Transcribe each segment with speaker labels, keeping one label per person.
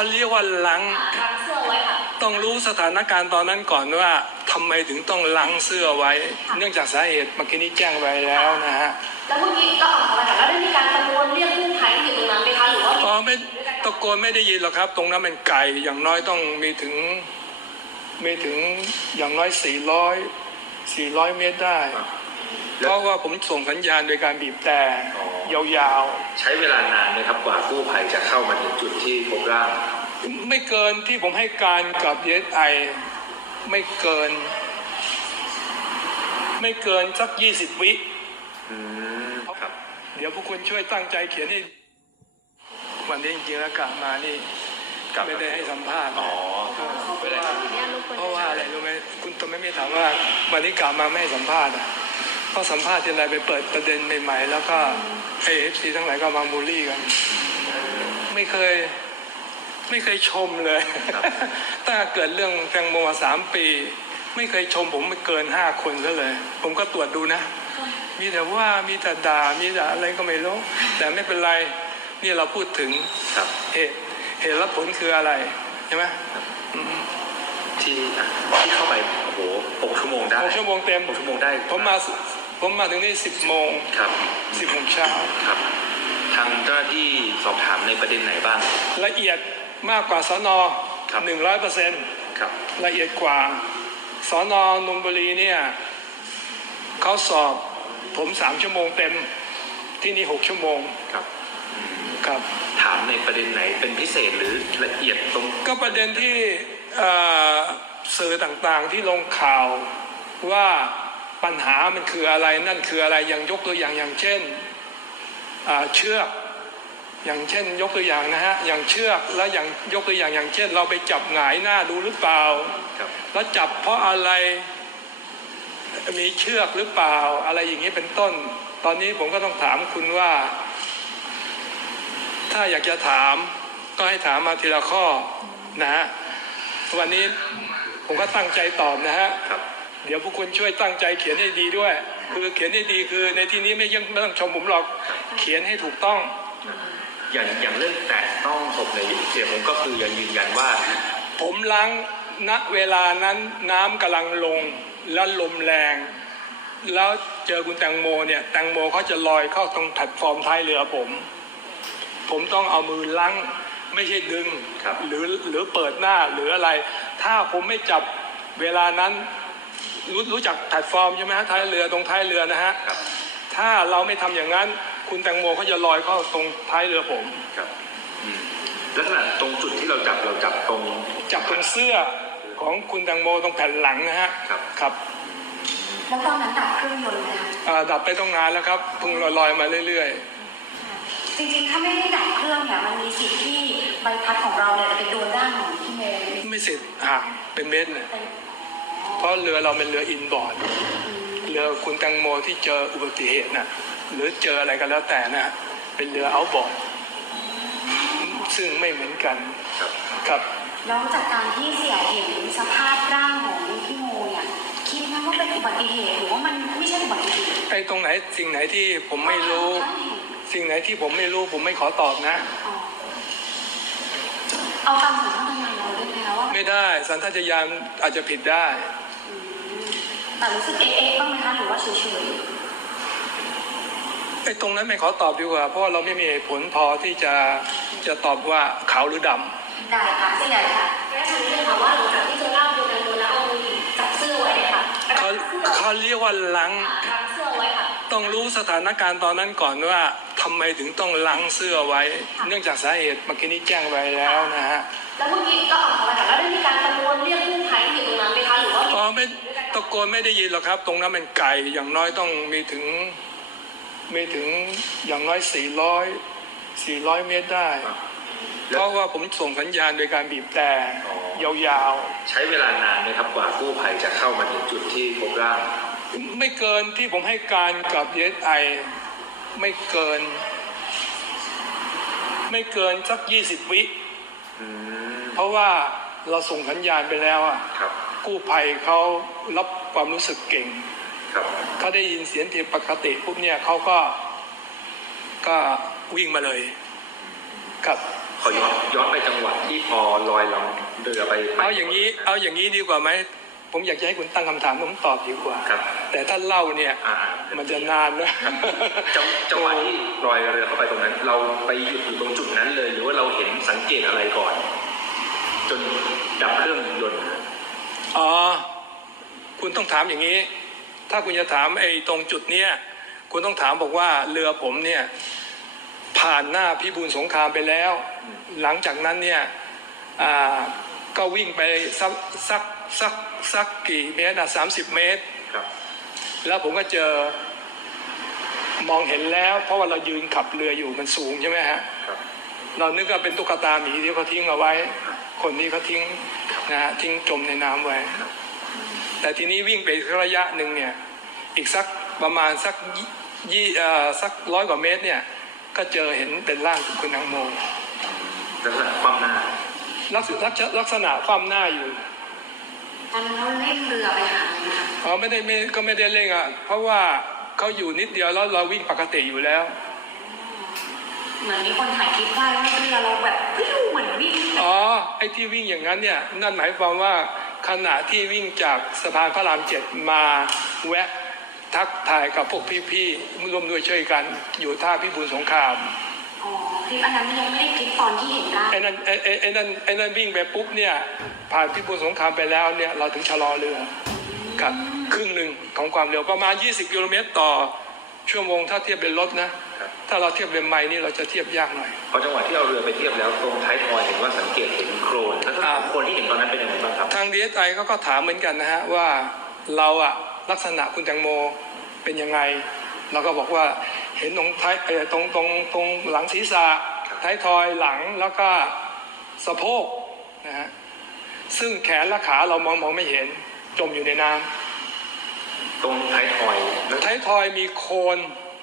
Speaker 1: เรียกว่าล้าง
Speaker 2: เสื้อไว้ค่ะ
Speaker 1: ต้องรู้สถานการณ์ตอนนั้นก่อนว่าทำไมถึงต้องล้างเสื้อไว้เนื่องจากสาเหตุเมื่อกี้นี้แจ้งไว้แล้วนะฮะ
Speaker 2: แล้วเมื่อกี้ก็อะไรค่ะแล้วได้มีการตะโกนเรียกกู้ภัยที่อยู่ตรงนั้นไหมคะหรือว่า
Speaker 1: ไม่ตะโกนไม่ได้ยินหรอกครับตรงนั้นมันไกลอย่างน้อยต้องมีถึงอย่างน้อย400 เมตรได้เพราะว่าผมส่งสัญญาณโดยการบีบแต่ยาว
Speaker 3: ๆใช้เวลานานไหมครับกว่ากู้ภัยจะเข้ามาถึงจุดที่พบร่าง
Speaker 1: ไม่เกินที่ผมให้การกับ DSI ไม่เกินสัก20 วิ
Speaker 3: ครับ
Speaker 1: เดี๋ยวพวกคุณช่วยตั้งใจเขียนให้วันนี้จริงๆแล้วกลับมานี่ไม่ได้ให้สัมภาษณ์เพราะว่าอะไรรู้ไหมคุณตัวไม่ถามว่าวันนี้กลับมาไม่ให้สัมภาษณ์เพราะสัมภาษณ์ทีไรไปเปิดประเด็นใหม่ๆแล้วก็AFC ทั้งหลายก็มาบูลลี่กันไม่เคยชมเลยถ้าเกิดเรื่องแตงโมมา3 ปีไม่เคยชมผมไม่เกิน5 คนซะเลยผมก็ตรวจดูนะมีแต่ว่ามีแต่ด่ามีแต่อะไรก็ไม่รู้แต่ไม่เป็นไรนี่เราพูดถึงเหตุและผลคืออะไรใช่ไหม
Speaker 3: ที่เข้าไปโอ้โห6 ชั่วโมงได้
Speaker 1: 6 ชั่วโมงเต็ม
Speaker 3: 6 ชั่วโมงได้
Speaker 1: ผมมาถึงนี่10 โมง
Speaker 3: ครับ
Speaker 1: 10 โมงเช้า
Speaker 3: ครับทางเจ้าหน้าที่สอบถามในประเด็นไหนบ้าง
Speaker 1: ละเอียดมากกว่าสน100%
Speaker 3: ครับ
Speaker 1: ละเอียดกว่าสนนนทบุรีเนี่ยเขาสอบผม3 ชั่วโมงเต็มที่นี่6 ชั่วโมงครับ
Speaker 3: ถามในประเด็นไหนเป็นพิเศษหรือละเอียดตรง
Speaker 1: ก็ประเด็นที่สื่อต่างๆที่ลงข่าวว่าปัญหามันคืออะไรนั่นคืออะไรอย่างยกตัวอย่างเช่นเชือกอย่างเช่นยกตัวอย่างนะฮะอย่างเชือกแล้วอย่างยกตัวอย่างเช่นเราไปจับหงายหน้าดูหรือเปล่าแล้วจับเพราะอะไรมีเชือกหรือเปล่าอะไรอย่างนี้เป็นต้นตอนนี้ผมก็ต้องถามคุณว่าถ้าอยากจะถามก็ให้ถามมาทีละข้อนะฮะวันนี้ผมก็ตั้งใจตอบนะฮะเดี๋ยวพวกคุณช่วยตั้งใจเขียนให้ดีด้วยคือเขียนให้ดีคือในที่นี้ไม่ต้องชมผมหรอกเขียนให้ถูกต้อง
Speaker 3: อย่างเรื่องแตะต้องศพในเดี๋ยวผมก็คือยังยืนยันว่า
Speaker 1: ผมล้างณเวลานั้นน้ำกำลังลงแล้วลมแรงแล้วเจอคุณแตงโมเนี่ยแตงโมเขาจะลอยเข้าตรงแพลตฟอร์มท้ายเรือผมต้องเอามือล้างไม่ใช่ดึงหรือเปิดหน้าหรืออะไรถ้าผมไม่จับเวลานั้นรู้จักแพลตฟอร์มใช่ไหมฮะท้ายเรือตรงท้ายเรือนะฮะถ้าเราไม่ทำอย่างนั้นคุณแตงโมเขาจะลอยเข้าตรงท้ายเรือผม
Speaker 3: ครับลักษณะตรงจุดที่เราจับตรง
Speaker 1: เสื้อของคุณแตงโมตรงแผ่นหลังนะฮะครับ
Speaker 2: แล้วตอนนั้นดับเครื่องยนต์ไหมคะ
Speaker 1: ดับไปต้องนานแล้วครับเพิ่งลอยมาเรื่อย
Speaker 2: ๆจริงๆถ้าไม่ได้ดับเครื่องเนี่ยมันมีสิทธิ์ที่ใบพัดของเราเนี่ยจะไปโดนด้านของพี่โม
Speaker 1: ไม่สิทธิ์เป็นเมตรเลยเพราะเรือเราเป็นเรืออินบอร์ดเรือคุณแตงโมที่เจออุบัติเหตุน่ะหรือเจออะไรกันแล้วแต่นะเป็นเรือเอาท์บอร์ดซึ่งไม่เหมือนกันครับ
Speaker 2: แล้วจากการที่เสียเห็นสภาพร่างของพี่โมเนี่ยคิดไหมว่าเป็นอุบัติเหตุหรือว่ามันไม่ใช่อุบัติเหตุ
Speaker 1: ไอ้ตรงไหนสิ่งไหนที่ผมไม่รู้สิ่งไหนที่ผมไม่รู้ผมไม่ขอตอบนะ
Speaker 2: เอาตามสัญชาตญาณเราด้วยไหมคะว่า
Speaker 1: ไม่ได้สัญชาตญาณอาจจะผิดได้
Speaker 2: แต่รู้สึกเอ๊ะบ้างไหมคะหรือว่าเฉย
Speaker 1: ไอ้ตรงนั้นไม่ขอตอบดีกว่าเพราะเราไม่มีเหตุผลพอที่จะตอบว่าขาวหรือด
Speaker 2: ำได้ค่ะเสียค่ะแม่ทำเรื่องค่ะว่าหลังจากที่เจอร่างโดนแล้วเอามือจับเสื้อไว้เลยค่ะ
Speaker 1: เขาเรียกว่าล้าง
Speaker 2: เสื้อไว้ค่ะ
Speaker 1: ต้องรู้สถานการณ์ตอนนั้นก่อนว่าทำไมถึงต้องล้างเสื้อไว้เนื่องจากสาเหตุเมื่อกี้นี้แจ้งไว้แล้วนะฮะ
Speaker 2: แล้วเมื่อกี้ก็อะไรค่ะแล้วได้มีการตะโกนเรียกกู้ภัยที่อยู่ตรงนั้นไหมคะหรือว่า
Speaker 1: ไม่ตะโกนไม่ได้ยินหรอกครับตรงนั้นมันไกลอย่างน้อยต้องมีถึงอย่างน้อย400 เมตรได้เพราะว่าผมส่งสัญญาณโดยการบีบแต่ยาว
Speaker 3: ๆใช้เวลานานไหมครับกว่ากู้ภัยจะเข้ามาถึงจุดที่พบร่าง
Speaker 1: ไม่เกินที่ผมให้การกับ DSI ไม่เกินสัก20 วิเพราะว่าเราส่งสัญญาณไปแล้วกู้ภัยเขารับความรู้สึกเก่งเขาได้ยินเสียงที่ปกติปุ๊บเนี่ยเขาก็วิ่งมาเลยครับ
Speaker 3: ขอย้อนไปจังหวะที่พอลอยลำเรือไป
Speaker 1: เอาอย่างนี้ดีกว่าไหมผมอยากจะให้คุณตั้งคำถามผมตอบดีกว่า
Speaker 3: ครับ
Speaker 1: แต่ถ้าเล่าเนี่ยมันจะนานนะ
Speaker 3: จังหวะที่ลอยเรือเข้าไปตรงนั้น เราไปหยุดอยู่ตรงจุดนั้นเลย หรือว่าเราเห็นสังเกตอะไรก่อน จนดับเครื่องยนต์
Speaker 1: อ๋อคุณต้องถามอย่างนี้ ถ้าคุณจะถามไอ้ตรงจุดเนี้ยคุณต้องถามบอกว่าเรือผมเนี่ยผ่านหน้าพิบูลสงครามไปแล้ว หลังจากนั้นเนี่ยก็วิ่งไปสักกี่เมตรนะ30 เมตร
Speaker 3: ครับ
Speaker 1: แล้วผมก็เจอมองเห็นแล้ว เพราะว่าเรายืนขับเรืออยู่มันสูงใช่ไหมฮะ
Speaker 3: ครับ
Speaker 1: เรานึกว่าเป็นตุ๊กตาหมีที่เขาทิ้งเอาไว้ คนนี้เขาทิ้งนะฮะทิ้งจมในน้ำไว้ แต่ทีนี้วิ่งไประยะหนึ่งเนี่ยอีกสักประมาณสัก100 กว่าเมตรเนี่ยก็เจอเห็นเป็นร่างคุณนางโม
Speaker 3: ลักษณะความหน้า
Speaker 1: ลักษณะความหน้าอยู่
Speaker 2: ตอนนั้นเราเล่นเรือไปหาเลยนะคะ
Speaker 1: อ๋อไม่ได้เร่งอ่ะเพราะว่าเขาอยู่นิดเดียวแล้วเราวิ่งปกติอยู่แล้ว
Speaker 2: เหมือนมีคนถ่ายคลิปได้ว่าเรือเราแบบวิวเหมือนวิ่ง
Speaker 1: อ๋อไอ้ที่วิ่งอย่างนั้นเนี่ยนั่นหมายความว่าขณะที่วิ่งจากสะพานพระราม7มาแวะทักทายกับพวกพี่ๆร่วมด้วยช่วยกันอยู่ท่าพิบูลสงคราม
Speaker 2: อ๋อคลิปอันนั้นยังไม่ได้คลิปตอนที่เห็นได้
Speaker 1: ไอ้นั่นวิ่งไปปุ๊บเนี่ยผ่านพิบูลสงครามไปแล้วเนี่ยเราถึงชะลอเรือครับครึ่งหนึ่งของความเร็วประมาณ20 กิโลเมตรต่อชั่วโมงถ้าเทียบเป็นรถนะถ้าเราเทียบเป็นไมล์นี่เราจะเทียบยากหน่อย
Speaker 3: พอจังหวะที่เอาเรือไปเทียบแล้วตรงท้ายทอยเห็นว่าสังเกตเห็นโครนแล้วก็โครนที่เห็นตอนนั้นเป็นยังไงบ้างครับ
Speaker 1: ทาง DSI ก็ถามเหมือนกันนะฮะว่าเราอะลักษณะคุณแตงโมเป็นยังไงเราก็บอกว่าเห็นตรงท้ายตรงหลังศีรษะท้ายทอยหลังแล้วก็สะโพกนะฮะซึ่งแขนและขาเรามองไม่เห็นจมอยู่ในน้ำ
Speaker 3: ตรงท้ายทอยแล้ว
Speaker 1: ท้ายทอยมีโคลน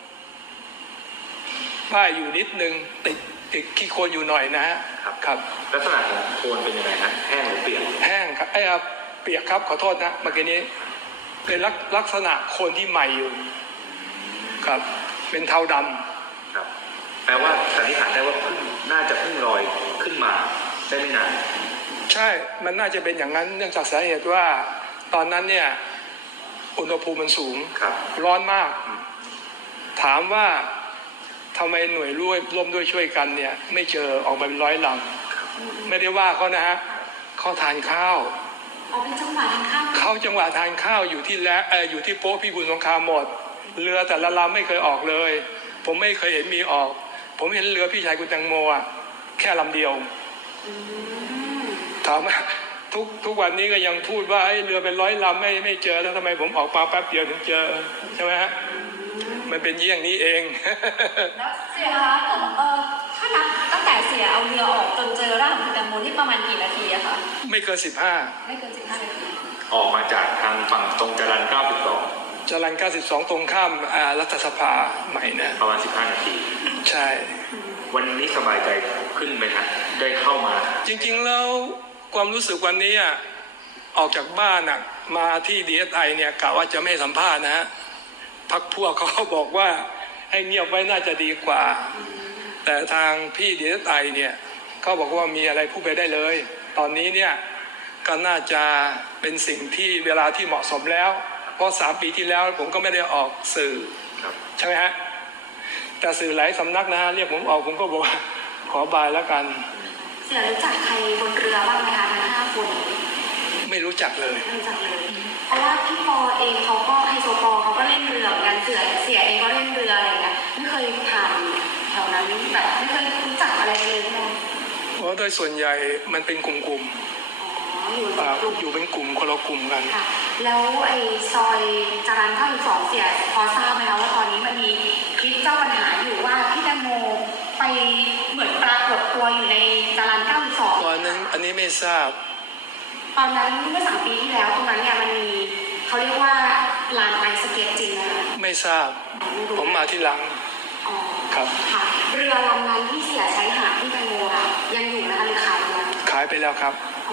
Speaker 1: ป้ายอยู่นิดนึงติดขี้โคลนอยู่หน่อยนะฮะครับ
Speaker 3: ลักษณะของโคลนเป็นยังไงฮะแห้งหรือเปียก
Speaker 1: แห้งครับเปียกครับขอโทษนะเมื่อกี้นี้เป็นลักษณะโคลนที่ใหม่อยู่ครับเป็นเทาดำ
Speaker 3: ครับแปลว่าสันนิษฐานได้ว่าน่าจะเพิ่งลอยขึ้นมาได้ไม่นาน
Speaker 1: ใช่มันน่าจะเป็นอย่างนั้นเนื่องจากสาเหตุว่าตอนนั้นเนี่ยอุณหภูมิมันสูง
Speaker 3: ครับ
Speaker 1: ร้อนมาก ถามว่าทำไมหน่วยร่วมด้วยช่วยกันเนี่ยไม่เจอออกมาเป็น100 ลำไม่ได้ว่าเขานะฮะเขาทานข้าว
Speaker 2: เอาเป็นจังหวะทางข้าม
Speaker 1: เขาจังหวะทานข้าวอยู่ที่อยู่ที่โป๊ะพิบูลสงครามหมดเรือแต่ละลำไม่เคยออกเลย ผมไม่เคยเห็นมีออก ผมเห็นเรือพี่ชายคุณแตงโมอ่ะแค่ลำเดียวถามว่าทุกวันนี้ก็ยังพูดว่าเรือเป็น100 ลำไม่เจอแล้วทำไมผมออกมาแป๊บเดียวถึงเจอใช่ไหมฮะมันเป็นเยี่ยงนี้เอง
Speaker 4: แล้วเสียคะถ้านับตั้งแต่เสียเอาเรือออกจนเจอร่างของคุณแตงโมนี่ประมาณกี่นาทีอะคะ
Speaker 1: ไม่เกิน
Speaker 4: ไม่เกิน15 นาที
Speaker 3: ออกมาจากทางฝั่งตรงจรัญ
Speaker 1: จรัญ92ตรงข้ามรัฐสภาใหม่นะ
Speaker 3: ประมาณ15 นาที
Speaker 1: ใช่
Speaker 3: วันนี้สบายใจขึ้นไหมฮะได้เข้ามา
Speaker 1: จริงๆแล้วความรู้สึกวันนี้ออกจากบ้านมาที่ DSI เนี่ยกะว่าจะไม่สัมภาษณ์นะฮะพรรคพวกเขาบอกว่าให้เงียบไว้น่าจะดีกว่า แต่ทางพี่ DSI เนี่ยเขาบอกว่ามีอะไรพูดไปได้เลย ตอนนี้เนี่ยก็น่าจะเป็นสิ่งที่เวลาที่เหมาะสมแล้วเพราะ3 ปีที่แล้วผมก็ไม่ได้ออกสื่อใช่ไหมฮะแต่สื่อหลายสำนักนะฮะเรียกผมออกผมก็บอกว่าขอบายแล้วกัน
Speaker 2: เสียรู้จักใครบนเรือบ้างไหมคะทั้ง5 คน
Speaker 1: ไม่รู้จักเลย
Speaker 2: ไม่รู้จักเลย เพราะว่าพี่ปอเองเขาก็ไฮโซปอเขาก็เล่นเรือเหมือนกันเสียเองก็เล่นเรืออะไรอย่างเงี้ยไม่เคยผ่านแถวนั้นแบบไม่เคยรู้จักอะไรเลยใช่ไหม
Speaker 1: เพราะโดยส่วนใหญ่มันเป็นกลุ่ม
Speaker 2: อ๋ออยู่
Speaker 1: อยู่เป็นกลุ่มคนละกลุ่มกัน
Speaker 2: ค่ะแล้วไอ้ซอยจรัญ92เสียพอทราบไหมคะว่าตอนนี้มันมีคลิปเจ้าปัญหาอยู่ว่าพี่แตงโมไปเหมือนปรากฏตัวอยู่ในจรัญ92
Speaker 1: ตอนนั้นอันนี้ไม่ทราบ
Speaker 2: ตอนนั้นเมื่อ3 ปีที่แล้วตรงนั้นเนี่ยมันมีเขาเรียกว่าลานไอสเก็ตจริงนะคะ
Speaker 1: ไม่ทราบผมมาที่หลัง
Speaker 2: อ๋อ
Speaker 1: ครับ
Speaker 2: ค่ะเรือลำนั้นที่เสียใช้หาพี่แตงโมค่ะยังอยู่นะคะหรือขายไปแล้ว
Speaker 1: ขายไปแล้วครับ
Speaker 2: อ๋อ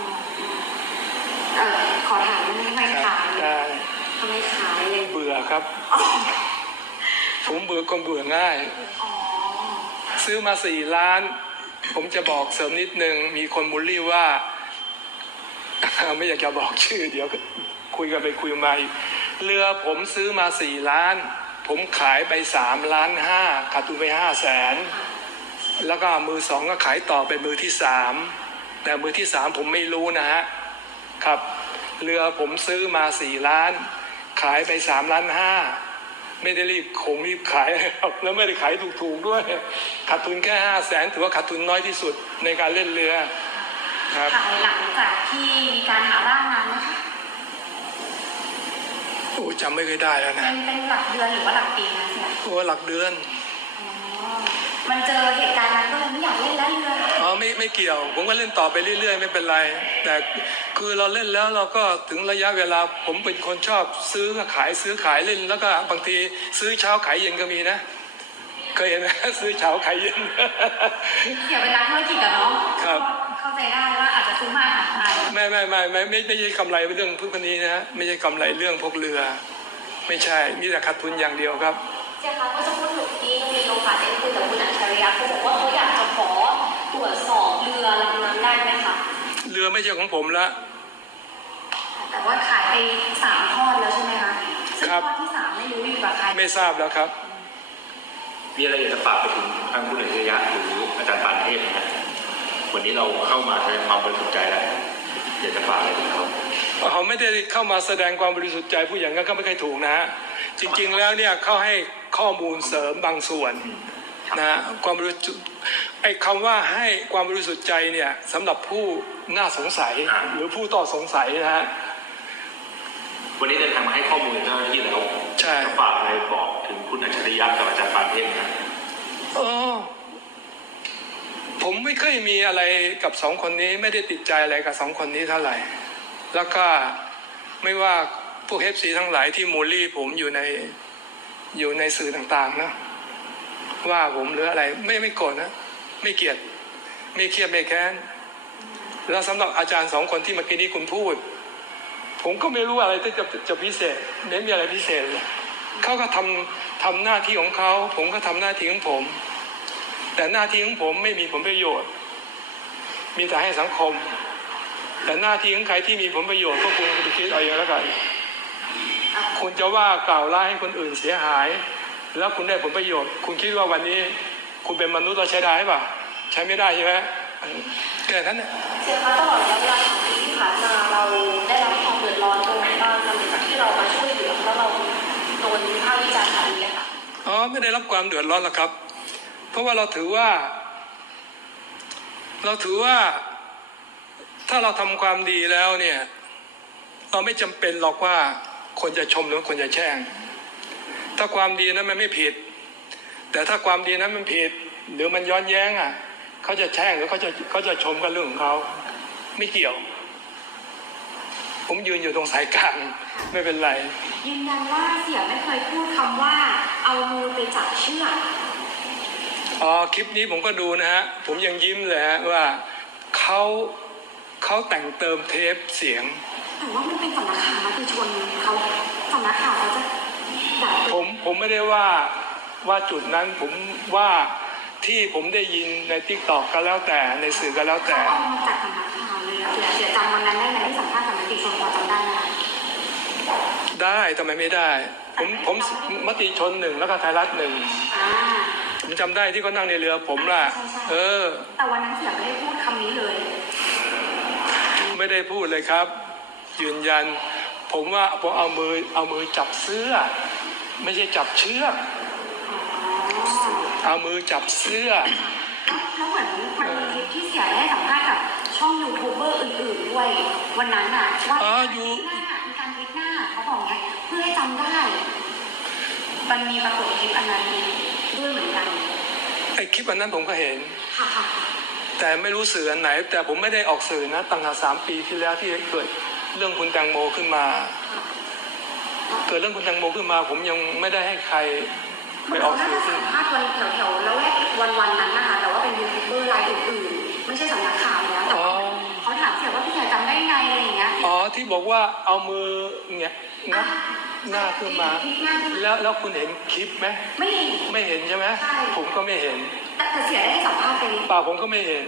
Speaker 2: ขอถามว่าทำไมขาย
Speaker 1: ได้
Speaker 2: ทำไมขายเลย
Speaker 1: เบื่อครับ
Speaker 2: อ๋อ
Speaker 1: ผมเบื่อคนเบื่อง่าย
Speaker 2: อ๋อ
Speaker 1: ซื้อมา4 ล้านผมจะบอกเสริมนิดนึงมีคนบูลลี่ว่า ไม่อยากจะบอกชื่อ เดี๋ยวคุยกันไปคุยมาอีกเรือผมซื้อมา4 ล้าน ผมขายไป3.5 ล้านขาดทุนไป500,000แล้วก็มือ2ก็ขายต่อเป็นมือที่3แต่มือที่3ผมไม่รู้นะฮะครับเรือผมซื้อมา4 ล้านขายไป3.5 ล้านไม่ได้รีบขายครับแล้วไม่ได้ขายถูกๆด้วยขาดทุนแค่500,000ถือว่าขาดทุนน้อยที่สุดในการเล่นเรือครับ
Speaker 2: ขายหลังจากที่มีการหาร่างนั้นนะคะ
Speaker 1: โอ้จำไม่เคยได้แล้วนะ
Speaker 2: เป็นหลักเดือนหรือว่าหลักปีนะเสีย
Speaker 1: โอ้หลักเดือน
Speaker 2: อ๋อมันเจอเหตุการณ์นั้นก็เลยไม่อยากเล่นแล้วเรือ
Speaker 1: อ๋อไม่เกี่ยวผมก็เล่นต่อไปเรื่อยๆไม่เป็นไรแต่คือเราเล่นแล้วเราก็ถึงระยะเวลาผมเป็นคนชอบซื้อขายซื้อขายเล่นแล้วก็บางทีซื้อเช้าขายเย็นก็มีนะเคยเห็นไหม ซื้อเช้าขายเย็น
Speaker 2: เสียเวลาธุรกิจกับน้อง
Speaker 1: ครับ
Speaker 2: เข้าใจได้ว่าอาจจะซื้อมาหาขาย
Speaker 1: ไม่ใช่กำไรเรื่องพวกนี้นะฮะไม่ใช่กำไรเรื่องพวกเรือ ไม่ใช่มีแต่ขาดทุนอย่างเดียวครับ
Speaker 4: เจ้าคะเมื่อสักครู่นี้มีโอกาสได้คุยกับคุณอัจฉริยะเขาบอกว่าเขาอยากจะขอตรวจสอบเรือลำนั้นได้ไหมคะ
Speaker 1: เรือไม่ใช่ของผมละ
Speaker 2: แต่ว่าขายไป3 ทอดแล้วใช่ไหมคะซึ่ง
Speaker 1: ครับ
Speaker 2: ทอดที่3ไม่รู้อยู่กับใคร
Speaker 1: ไม่ทราบแล้วครับ
Speaker 3: มีอะไรอยากจะฝากไปถึงทางคุณอัจฉริยะหรืออาจารย์ปานเทพไหมครับวันนี้เราเข้ามาแสดงความบริสุทธิ์ใจแล้วอยากจะฝากอะไรถึงเขา
Speaker 1: เขาไม่ได้เข้ามาแสดงความบริสุทธิ์ใจผู้อย่างนั้นก็ไม่เคยถูกนะฮะจริงๆแล้วเนี่ยเขาให้ข้อมูลเสริมบางส่วนนะฮะความบริสุทธิ์ไอ้คำว่าให้ความบริสุทธิ์ใจเนี่ยสำหรับผู้น่าสงสัยหรือผู้ต้องสงสัยนะฮะ
Speaker 3: วันนี้เดินทางมาให้ข้อมูลกับเจ้าหน้าที่แล้ว
Speaker 1: ใช่
Speaker 3: จะฝากอะไรบอกถึงคุณอัจฉริยะกับอาจารย์ปานเทพนะ
Speaker 1: ผมไม่เคยมีอะไรกับ2 คนนี้ไม่ได้ติดใจอะไรกับ2 คนนี้เท่าไหร่แล้วก็ไม่ว่าพวกFCทั้งหลายที่มูลลี่ผมอยู่ในสื่อต่างๆนะว่าผมหรืออะไรไม่โกรธนะไม่เกลียดไม่เครียดไม่แค้นแล้วสำหรับอาจารย์2 คนที่เมื่อกี้นี้คุณพูดผมก็ไม่รู้อะไรที่จะพิเศษไม่มีอะไรพิเศษเลยเขาก็ทำหน้าที่ของเขาผมก็ทำหน้าที่ของผมแต่หน้าที่ของผมไม่มีผลประโยชน์มีแต่ให้สังคมแต่หน้าที่ของใครที่มีผลประโยชน์ก็คุณไปคิดเอาเองแล้วกันคุณจะว่ากล่าวร้ายให้คนอื่นเสียหายแล้วคุณได้ผลประโยชน์คุณคิดว่าวันนี้คุณเป็นมนุษย์เราใช้ได้ป่ะใช้ไม่ได้ใช่ไหมแค่นั้นเนี่ย
Speaker 4: เสียคะตลอดระยะเวลา2 ปีที่ผ่านมาเราได้รับความเดือดร้อนตรงไหนบ้างหลังจากที่เรามาช่วยเหลือแล้วเราโดนวิพากษ์วิจารณ์แบบนี้ค่ะ
Speaker 1: อ๋อไม่ได้รับความเดือดร้อนหรอกครับเพราะว่าเราถือว่าถ้าเราทำความดีแล้วเนี่ยเราไม่จำเป็นหรอกว่าคนจะชมหรือคนจะแช่งถ้าความดีนั้นมันไม่ผิดแต่ถ้าความดีนั้นมันผิดหรือมันย้อนแย้งอ่ะเขาจะแช่งหรือเขาจะชมกันเรื่องของเขาไม่เกี่ยวผมยืนอยู่ตรงสายกลางไม่เป็นไร
Speaker 2: ยืนยันว่าเสียไม่เคยพูดคำว่าเอามือไปจับเชือก
Speaker 1: คลิปนี้ผมก็ดูนะฮะผมยังยิ้มเลยฮะว่าเขาแต่งเติมเทปเสียง
Speaker 2: แต่ว่ามันเป็นสำนักข่าวมติชนเขาสำนักข่าวเขาจะด่า
Speaker 1: ผมไม่ได้ว่าจุดนั้นผมว่าที่ผมได้ยินในTikTokก็แล้วแต่ในสื่อก็แล้วแต่
Speaker 2: เขาเอามาจากสำนักข่าวเลยอะเสียจำวันนั้นได้ไหมที่สัมภาษณ์กับมติชนพอจำได้ไหม
Speaker 1: ได้ทำไมไม่ได้ผมมติชน1แล้วก็ไทยรัฐ1ผมจำได้ที่เขานั่งในเรือผมล่ะ
Speaker 2: ใช่แต่วันนั้นเสียไม่ได้พูดคำนี้เลย
Speaker 1: ไม่ได้พูดเลยครับยืนยันผมว่าผมเอามือจับเสื้อไม่ใช่จับเชือกเอามือจับเสื้อ
Speaker 2: แล้วเหมือนมันมีคลิปที่เสียได้สัมภาษณ์กับช่องยูทูบเบอร์อื่นๆด้วยวันนั้นอ่ะว่ามีการพลิกหน้าเขาบอกไงเพื่อให้จำได้มันมีปรากฏคลิปอันนั้นด้วยเหมือนกัน
Speaker 1: ไอ้คลิปอันนั้นผมก็เห็น
Speaker 2: ค่ะ
Speaker 1: แต่ไม่รู้สื่ออันไหน แต่ผมไม่ได้ออกสื่อนะตั้งแต่3 ปีที่แล้วที่เกิดเรื่องคุณแตงโมขึ้นมาเกิดเรื่องคุณแตงโมขึ้นมาผมยังไม่ได้ให้ใครไปออกสื่อ
Speaker 2: สัมภาษณ์วันแถวๆแล้ววันนั้นนะคะแต่ว่าเป็นยูทูบเบอร์รายอื่นๆไม่ใช่สำนักข่าวแล้วแต่เขาถามเสียว่าพี่เสียจำได้ไงอะไรอย่างเงี้ย
Speaker 1: ที่บอกว่าเอามือเงี้ยงับหน้าขึ้นมาแล้วคุณเห็นคลิปไหมไม่เห็นใช่ไหมผมก็ไม่เห็น
Speaker 2: แต่เสียได้ให้สัมภาษณ์ไปนี้
Speaker 1: เปล่าผมก็ไม่เห็น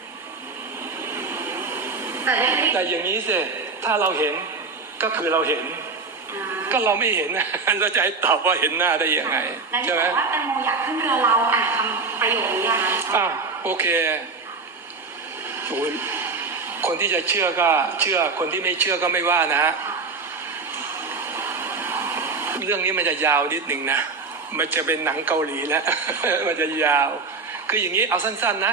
Speaker 2: แต่ได้
Speaker 1: แต่อย่างนี้สิถ้าเราเห็นก็คือเราเห็น ก็เราไม่เห็นนะเราจะให้ตอบว่าเห็นหน้าได้ยังไง
Speaker 2: และที่
Speaker 1: ใช่ไหม
Speaker 2: บอกว่าแตงโมอยากขึ้นเรือเราคำประโยคนี้อะคะ
Speaker 1: โอเคโอ้ยคนที่จะเชื่อก็เชื่อคนที่ไม่เชื่อก็ไม่ว่านะฮะเรื่องนี้มันจะยาวนิดหนึ่งนะมันจะเป็นหนังเกาหลีแล้ว มันจะยาวคืออย่างนี้เอาสั้นๆนะ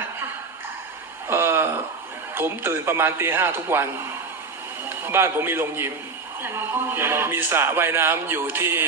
Speaker 1: ผมตื่นประมาณตี 5ทุกวันบ้านผมมีโรงยิม
Speaker 2: เดี๋ยวเราก็มี
Speaker 1: มีสระว่ายน้ำอยู่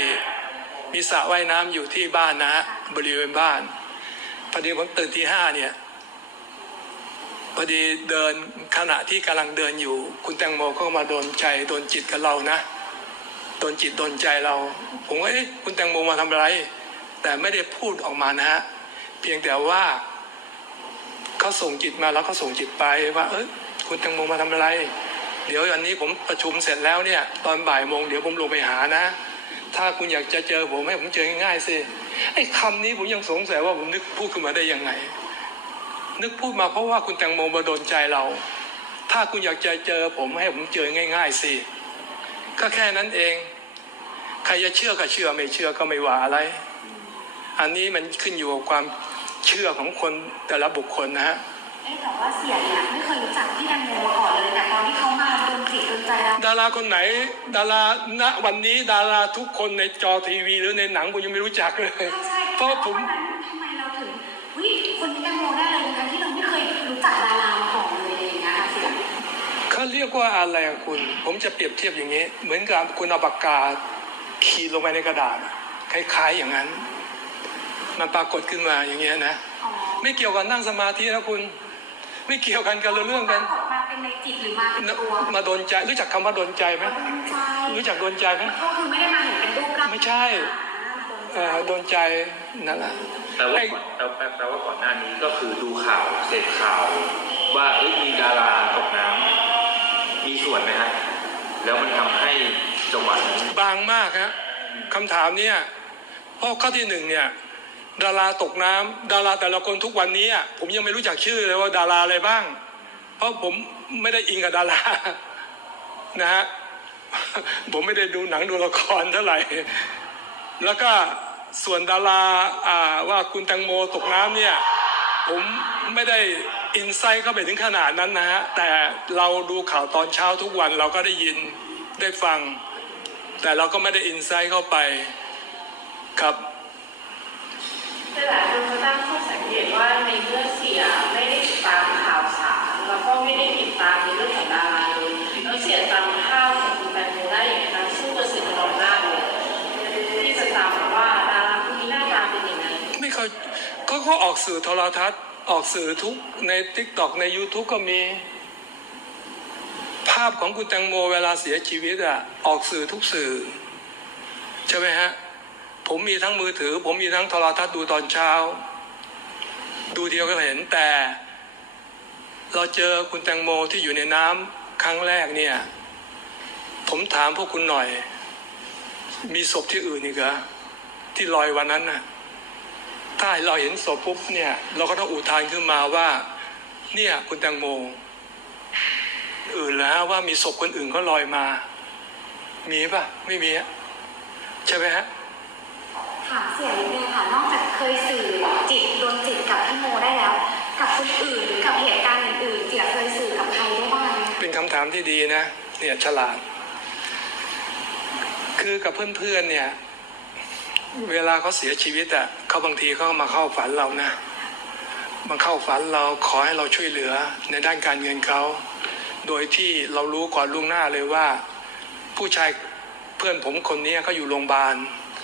Speaker 1: ที่บ้านนะฮะบริเวณบ้านพอดีผมตื่นตี 5เนี่ยพอดีเดินขณะที่กำลังเดินอยู่คุณแตงโมก็มาโดนใจโดนจิตกับเรานะโดนจิตโดนใจเราผมว่าคุณแตงโมมาทำอะไรแต่ไม่ได้พูดออกมานะฮะเพียงแต่ว่าเขาส่งจิตมาแล้วก็ส่งจิตไปว่าคุณแตงโมมาทำอะไรเดี๋ยววันนี้ผมประชุมเสร็จแล้วเนี่ยตอนบ่ายโมงเดี๋ยวผมลงไปหานะถ้าคุณอยากจะเจอผมให้ผมเจอง่ายๆสิไอ้คำนี้ผมยังสงสัยว่าผมนึกพูดขึ้นมาได้ยังไงนึกพูดมาเพราะว่าคุณแตงโมมาโดนใจเราถ้าคุณอยากจะเจอผมให้ผมเจอง่ายๆสิก็แค่นั้นเองใครจะเชื่อก็เชื่อไม่เชื่อก็ไม่ว่าอะไรอันนี้มันขึ้นอยู่กับความเชื่อของคนแต่ละบุคคลนะฮะ
Speaker 2: แต่ว่าเสียเนี่ยไม่เคยรู้จักพี่แตงโมมาก่อนเลยแต่ตอนที่เขามาโดนจิตโดนใจเรา
Speaker 1: ดาราคนไหนดาราณวันนี้ดาราทุกคนในจอทีวีหรือในหนังผมยังไม่รู้จักเลยเพราะผม
Speaker 2: ทำไมเราถึงคนนี้แตงโมได้เลยทั้งที่เราไม่เคยรู้จักดารามาก่อนเลยอย่างเงี้ยเสีย
Speaker 1: เขาเรียกว่าอะไรคุณผมจะเปรียบเทียบอย่างนี้เหมือนกับคุณเอาปากกาขีดลงไปในกระดาษคล้ายๆอย่างนั้นมันปรากฏขึ้นมาอย่างเงี้ยนะไม่เกี่ยวกับนั่งสมาธินะคุณไม่เกี่ยวกันกันเรื่องกัน
Speaker 2: มาเป็นในจิตหรือมาเป็นตัว
Speaker 1: มาโดนใจรู้จักคำว่าโดนใจไหมรู้จักโดนใจไหม
Speaker 2: ก็คือไม่ได้มาเห็นเป็นรูปร่าง
Speaker 1: ไม่ใช่โดนใจนั่นแหละ
Speaker 3: แปลว่าก่อนหน้านี้ก็คือดูข่าวเสพข่าวว่ามีดาราตกน้ำมีส่วนไหมฮะแล้วมันทำให้จังหวะนั้น
Speaker 1: บางมากฮะคำถามเนี่ยเพราะข้อที่1เนี่ยดาราตกน้ำดาราแต่ละคนทุกวันนี้ผมยังไม่รู้จักชื่อเลยว่าดาราอะไรบ้างเพราะผมไม่ได้อิงกับดารานะฮะผมไม่ได้ดูหนังดูละครเท่าไหร่แล้วก็ส่วนดาราว่าคุณแตงโมตกน้ำเนี่ยผมไม่ได้อินไซต์เข้าไปถึงขนาดนั้นนะฮะแต่เราดูข่าวตอนเช้าทุกวันเราก็ได้ยินได้ฟังแต่เราก็ไม่ได้อินไซต์เข้าไปครับ
Speaker 4: หลายคนก็ตั้งข้อสังเกตว่าในเมื่อเสียไม่ได้ติดตามข่าวสารแล้วก็ไม่ได้ติดตามในเรื่องของดาราเลยแล้วเสียจำภาพของคุณแตงโมได้อย่างไรซึ่งเป็นสิ่งที่เราหน้าเลยที่จะจำว่าดาราคนนี้หน้าตาเป็นยังไง
Speaker 1: ไม่เขาออกสื่อโทรทัศน์ออกสื่อทุกใน TikTok ใน YouTube ก็มีภาพของคุณแตงโมเวลาเสียชีวิตออกสื่อทุกสื่อใช่ไหมฮะผมมีทั้งมือถือผมมีทั้งโทรทัศน์ดูตอนเช้าดูเดียวก็เห็นแต่เราเจอคุณแตงโมที่อยู่ในน้ำครั้งแรกเนี่ยผมถามพวกคุณหน่อยมีศพที่อื่นอีกเหรอที่ลอยวันนั้นน่ะถ้าเราเห็นศพปุ๊บเนี่ยเราก็ต้องอุทานขึ้นมาว่าเนี่ยคุณแตงโมอื่นแล้วว่ามีศพคนอื่นก็ลอยมามีป่ะไม่มีใช่ไหมฮะ
Speaker 2: ถามเสียนิดนึงค่ะนอกจากเคยสื่อจิตโดนจิตกับพี่โมได้แล้วกับคนอื่นหรือกับเหตุการณ์อื่นๆเสียเคยสื่อกับใครได้บ้าง
Speaker 1: เป็นคำถามที่ดีนะเนี่ยฉลาดคือกับเพื่อนๆเนี่ยเวลาเขาเสียชีวิตเขาบางทีเขามาเข้าฝันเรานะมาเข้าฝันเราขอให้เราช่วยเหลือในด้านการเงินเขาโดยที่เรารู้ก่อนล่วงหน้าเลยว่าผู้ชายเพื่อนผมคนนี้เขาอยู่โรงพยาบาล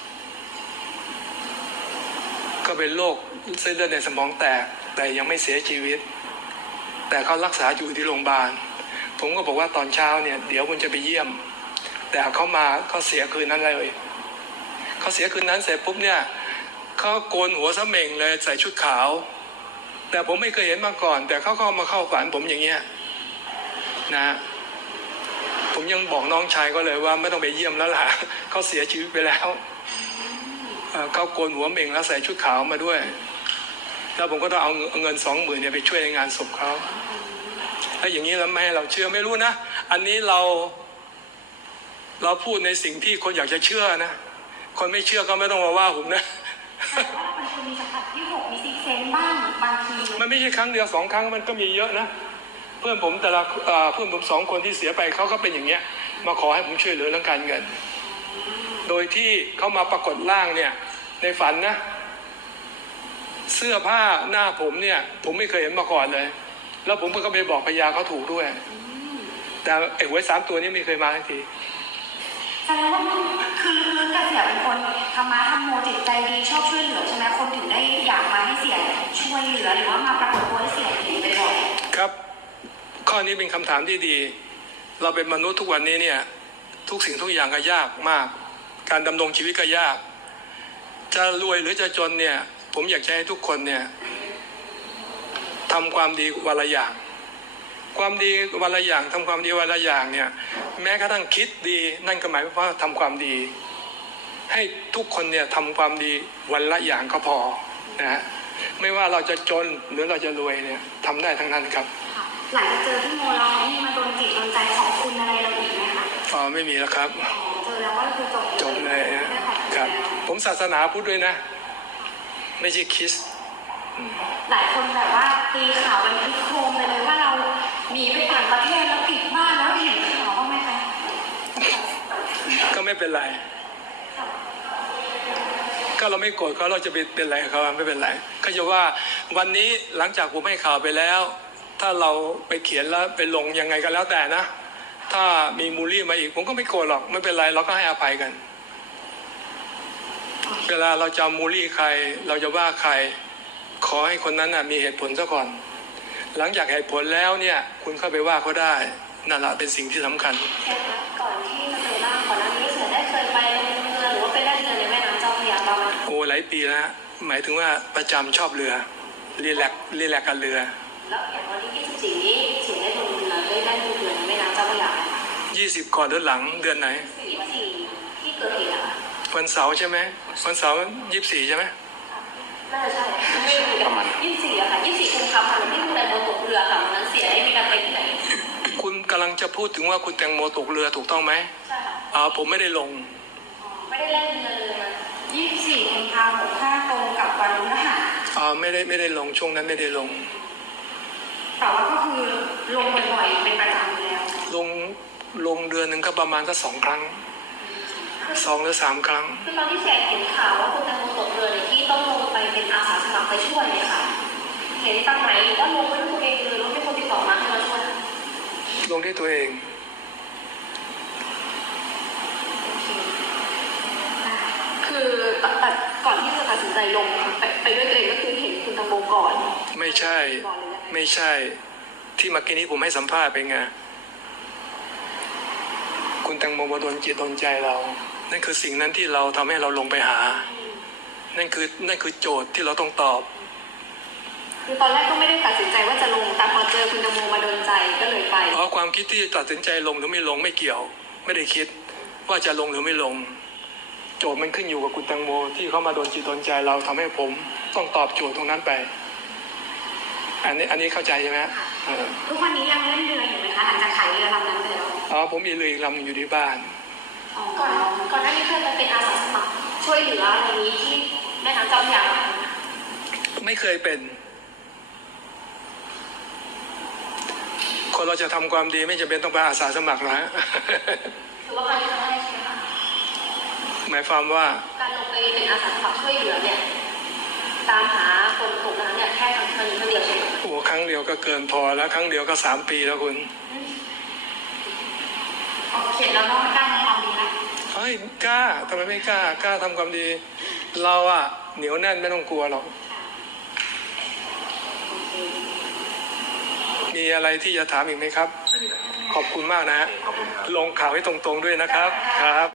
Speaker 1: ก็เป็นโรคเส้นเลือดในสมองแตกแต่ยังไม่เสียชีวิตแต่เขารักษาอยู่ที่โรงพยาบาลผมก็บอกว่าตอนเช้าเนี่ยเดี๋ยวคุณจะไปเยี่ยมแต่เขามาเขาเสียคืนนั้นเลยเขาเสียคืนนั้นเสร็จปุ๊บเนี่ยเขาโกนหัวซะเหม่งเลยใส่ชุดขาวแต่ผมไม่เคยเห็นมาก่อนแต่เขาก็มาเข้าฝันผมอย่างเงี้ยนะผมยังบอกน้องชายก็เลยว่าไม่ต้องไปเยี่ยมแล้วล่ะเขาเสียชีวิตไปแล้วเขาโกนหัวเหม่งแล้วใส่ชุดขาวมาด้วยแแล้วผมก็ต้องเอาเงิน20,000เนี่ยไปช่วยในงานศพเขาแล้วอย่างนี้แล้วไม่ให้เราเชื่อไม่รู้นะอันนี้เราพูดในสิ่งที่คนอยากจะเชื่อนะคนไม่เชื่อก็ไม่ต้องมาว่าผมนะ
Speaker 2: แต่ว่ามันควรมีสัมผัสที่6มีซิกเซนบ้างบางที
Speaker 1: มันไม่ใช่ครั้งเดียว2 ครั้งมันก็มีเยอะนะเพื่อนผมเพื่อนผม2 คนที่เสียไปเขาก็เป็นอย่างเงี้ยมาขอให้ผมช่วยเหลือเรื่องการเงินโดยที่เขามาปรากฏร่างเนี่ยในฝันนะเสื้อผ้าหน้าผมเนี่ยผมไม่เคยเห็นมาก่อนเลยแล้วผมก็ไปบอกพญาเขาถูกด้วยแต่ไอ้หวย3 ตัวนี้ไม่เคยมาทันที
Speaker 2: แสดงว่าคือลึกๆกับเสียเป็นคนธรรมะธรรมโมจิตใจดีชอบช่วยเหลือใช่ไหมคนถึงได้อยากมาให้เสียช่วยเหลือหรือว่ามาปรากฏตัวให้เสียเห็นบ่อย
Speaker 1: ๆครับข้อนี้เป็นคำถามที่ดีเราเป็นมนุษย์ทุกวันนี้เนี่ยทุกสิ่งทุกอย่างก็ยากมากการดำรงชีวิตก็ยากจะรวยหรือจะจนเนี่ยผมอยากให้ทุกคนเนี่ยทำความดีวันละอย่างความดีวันละอย่างทำความดีวันละอย่างเนี่ยแม้กระทั่งคิดดีนั่นก็หมายความว่าทำความดีให้ทุกคนเนี่ยทำความดีวันละอย่างก็พอนะฮะไม่ว่าเราจะจนหรือเราจะรวยเนี่ยทำได้ทั้งนั้นครับ
Speaker 2: หลังจากเจอพี่โมเรานี่มาโดนจิตโดนใจของคุณอะไรเราอีกไหมคะ
Speaker 1: ไม่มีแล้วครับ
Speaker 2: เจอแล้วก็คือจบ
Speaker 1: เลยนะครับผมศาสนาพุทธด้วยนะไม่ใช่คริสต์
Speaker 2: หลายคนแบบว่าตีข่าวเป็นพิโคมไปเลยว่าเรามีไปต่างประเทศแล้วปิดบ้านแล้วเห็นข่าวบ้างไหมคะ
Speaker 1: ก็ไม่เป็นไรก็เราไม่โกรธเขาเราจะเป็นไรเขาไม่เป็นไรก็จะว่าวันนี้หลังจากผมให้ข่าวไปแล้วถ้าเราไปเขียนแล้วไปลงยังไงก็แล้วแต่นะถ้ามีมูลลี่มาอีกผมก็ไม่โกรธหรอกไม่เป็นไรเราก็ให้อภัยกันเวลาเราจะมูลลี่ใครเราจะว่าใครขอให้คนนั้นมีเหตุผลซะก่อนหลังจากเหตุผลแล้วเนี่ยคุณเข้าไปว่าเขาได้นั่นแหละเป็นสิ่งที่สำคัญ
Speaker 2: ก่อนที่จะไปล่าก่อนหน้านี้เสือได้เคยไปเรือหรือว่าไปได้เรือในแม่น้ำเจ้าพระยาบ้างไหม
Speaker 1: โอ้หลายปีแล้วหมายถึงว่าประจำชอบเรือรีแลกกันเรือ
Speaker 2: แล้วอย่างวันที่24นี้เสือได้ลงเรือได้ลงเรือในแม่น้ำเจ้าพระยา
Speaker 1: 20ก่อนหรือหลังเดือนไหน
Speaker 2: 24ที่เกิดเหตุ
Speaker 1: วันเสาร์ใช่ไหมวันเสาร์24ใช่ไหม
Speaker 2: น่าจะใช่ไม่รู้ประมาณ24อะค่ะ24 กุมภาพันธ์ที่คุณแตงโมตกเรือค่ะวันนั้นเสียได้มีการไปที่ไหน
Speaker 1: คุณกำลังจะพูดถึงว่าคุณแตงโมตกเรือถูกต้องไหม
Speaker 2: ใช่ค่ะ
Speaker 1: ผมไม่ได้ลง
Speaker 2: ไม่ได้เล่นเรือเลย24 กุมภาพันธ์65ตรงกับวันพฤหัส
Speaker 1: ไม่ได้ลงช่วงนั้นไม่ได้ลง
Speaker 2: แต่ว่าก็คือลงบ่อยๆเป็นประจำอยู่แล้ว
Speaker 1: ลงเดือนหนึ่งก็ประมาณสัก2 ครั้ง2 หรือ 3 ครั้ง
Speaker 2: คือตอนที่แสเห็นข่าวว่าคุณแตงโมตกเรือที่ต้องลงไปเป็นอาสาสมัครไปช่วยเนี่ยค่ะเห็นตั้งไหนหรือว่าลงไปด้วยตัวเองเลยลงให้คนติดต่อมาให้มาช่วย
Speaker 1: ลงด้วยตัวเอง
Speaker 2: คือแต่ก่อนที่จะตัดสินใจลงไปด้วยตัวเองก็คือเห็นคุณแตงโมก่อน
Speaker 1: ไม่ใช่ที่เมื่อกี้นี้ผมให้สัมภาษณ์ไปไงคุณแตงโมมาโดนจิตโดนใจเรานั่นคือสิ่งนั้นที่เราทำให้เราลงไปหานั่นคือโจทย์ที่เราต้องตอบ
Speaker 2: คือตอนแรกก็ไม่ได้ตัดสินใจว่าจะลงแต่พอเจอคุณแตงโมมาโดนใจก็เลยไป
Speaker 1: ความคิดที่ตัดสินใจลงหรือไม่ลงไม่เกี่ยวไม่ได้คิดว่าจะลงหรือไม่ลงโจทย์มันขึ้นอยู่กับคุณแตงโมที่เขามาโดนจิตโดนใจเราทำให้ผมต้องตอบโจทย์ตรงนั้นไปอันนี้เข้าใจใช่ไหม
Speaker 2: ทุกวันนี้ยังเล่นเรืออยู่ไหมคะหลังจากขายเรือลำนั้นไปแล้ว
Speaker 1: ผมมีเรืออีกลำอยู่ที่บ้าน
Speaker 2: ก่อนหน้านี้เคยเป็นอาสาสมัครช่วยเหลืออะไรนี้ที่แม่น้ำเจ้าพระยา
Speaker 1: ไม่เคยเป็นคนเราจะทำความดีไม่จำเป็นต้องไปอาสาสมัครนะ
Speaker 2: ถือว่าการทำได้ใช่ไหมคะ
Speaker 1: หมายความว่า
Speaker 2: การลงไปเป็นอาสาสมัครช่วยเหลือเนี่ยตามหาคนตกน้ำเนี่ยแค่ครั้งเดียวใช่ไหม
Speaker 1: ครั้งเดียวก็เกินพอแล้วครั้งเดียวก็3 ปีแล้วคุณ
Speaker 2: เขียนแล้วก็กล้าทำความดีนะ
Speaker 1: กล้าทำไมไม่กล้าทำความดีเราเหนียวแน่นไม่ต้องกลัวหรอกมีอะไรที่จะถามอีกไหมครับขอบคุณมากนะฮะลงข่าวให้ตรงๆด้วยนะครับ